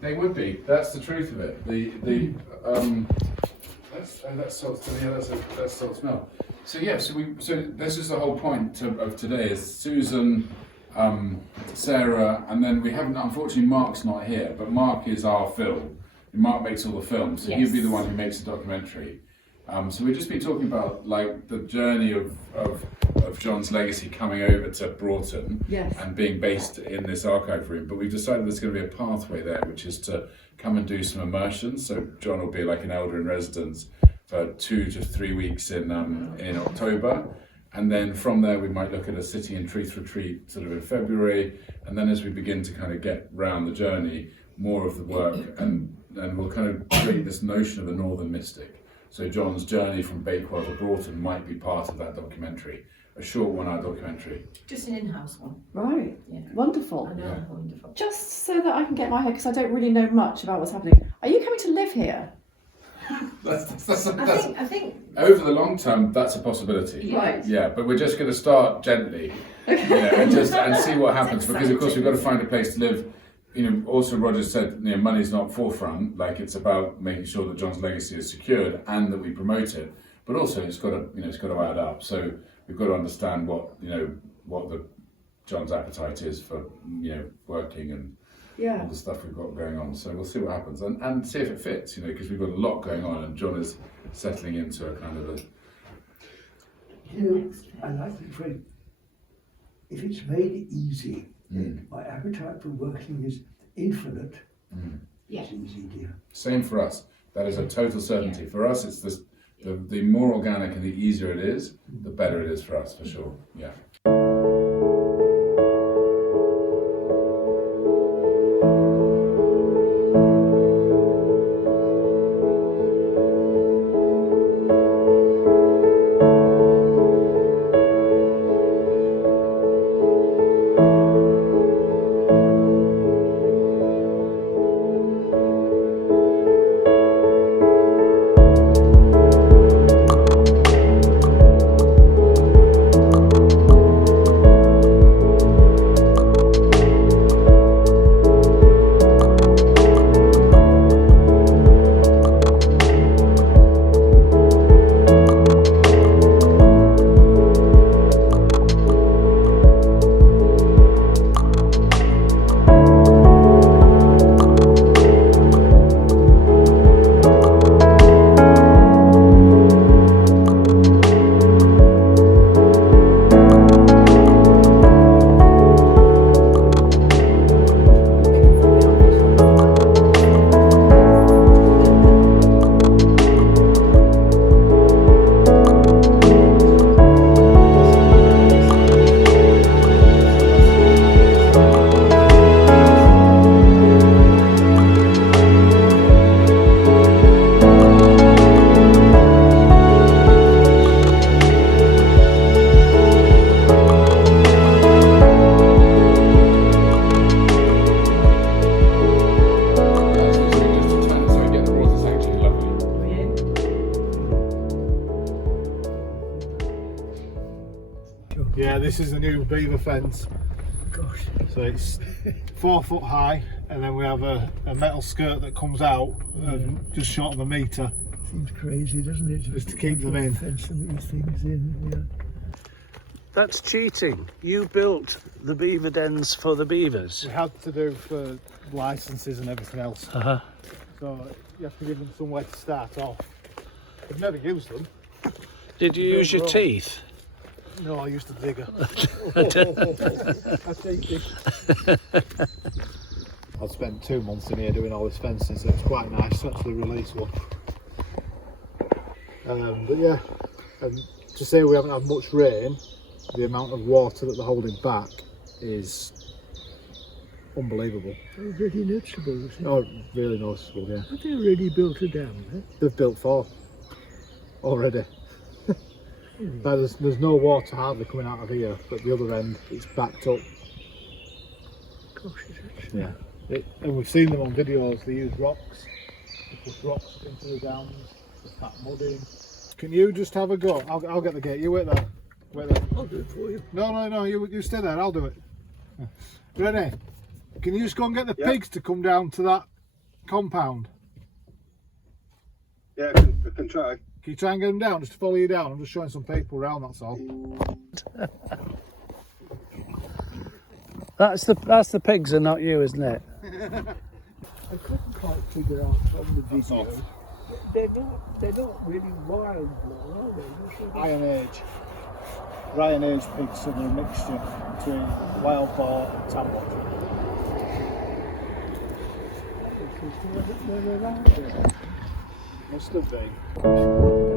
They would be. That's the truth of it. That's salt smell. So yeah, so this is the whole point of today is Susan, Sarah, and then we haven't, unfortunately Mark's not here, but Mark is our film. Mark makes all the films, so he'll be the one who makes the documentary. So we've just been talking about like the journey of John's legacy coming over to Broughton and being based in this archive room, but we've decided there's going to be a pathway there, which is to come and do some immersions. So John will be like an elder in residence for 2 to 3 weeks in October, and then from there we might look at a city and truth retreat sort of in February, and then as we begin to kind of get round the journey, more of the work, and we'll kind of create this notion of a northern mystic. So John's journey from Bakewell to Broughton might be part of that documentary, a short 1-hour documentary. Just an in-house one. Right, wonderful. I know, wonderful. Just so that I can get my head, because I don't really know much about what's happening. Are you coming to live here? I think over the long term, that's a possibility. Right. Yeah, but we're just going to start gently, and see what happens. Because of course we've got to find a place to live. Also Roger said, money's not forefront. Like it's about making sure that John's legacy is secured and that we promote it. But also it's got to add up. So we've got to understand what John's appetite is for working and all the stuff we've got going on. So we'll see what happens and see if it fits. Because we've got a lot going on and John is settling into a kind of a. I like the phrase. If it's made easy. My appetite for working is infinite. It's easy, dear. Same for us. That is a total certainty. For us, it's this: the more organic and the easier it is, the better it is for us, for sure. Yeah. Yeah, this is the new beaver fence. Gosh. So it's 4 foot high, and then we have a metal skirt that comes out just short of a metre. Seems crazy, doesn't it? Just to keep them in. Fencing these things in. That's cheating. You built the beaver dens for the beavers. We had to do for licences and everything else. So you have to give them somewhere to start off. I've never used them. Did you use your teeth? No, I used a digger. I take it. I've spent 2 months in here doing all this fencing, so it's quite nice to actually release one. But yeah, and to say we haven't had much rain, the amount of water that they're holding back is unbelievable. Oh, really noticeable, isn't it? Oh, really noticeable, yeah. Have they already built a dam, eh? They've built 4 already. Now, there's no water hardly coming out of here, but the other end it's backed up. Gosh, it's actually... Yeah, and we've seen them on videos. They use rocks. They push rocks into the dams. They pack mud in. Can you just have a go? I'll get the gate. You wait there. Wait there. I'll do it for you. No. You stay there. I'll do it. Ready? Can you just go and get the Yeah. pigs to come down to that compound? Yeah, I can try. Can you try and get them down, just to follow you down? I'm just showing some people around, that's all. That's the pigs and not you, isn't it? I couldn't quite figure out from the video. They're not really wild now, are they? Iron Age. Iron Age pigs are a mixture between wild boar and tambot. They're around there. Must have been.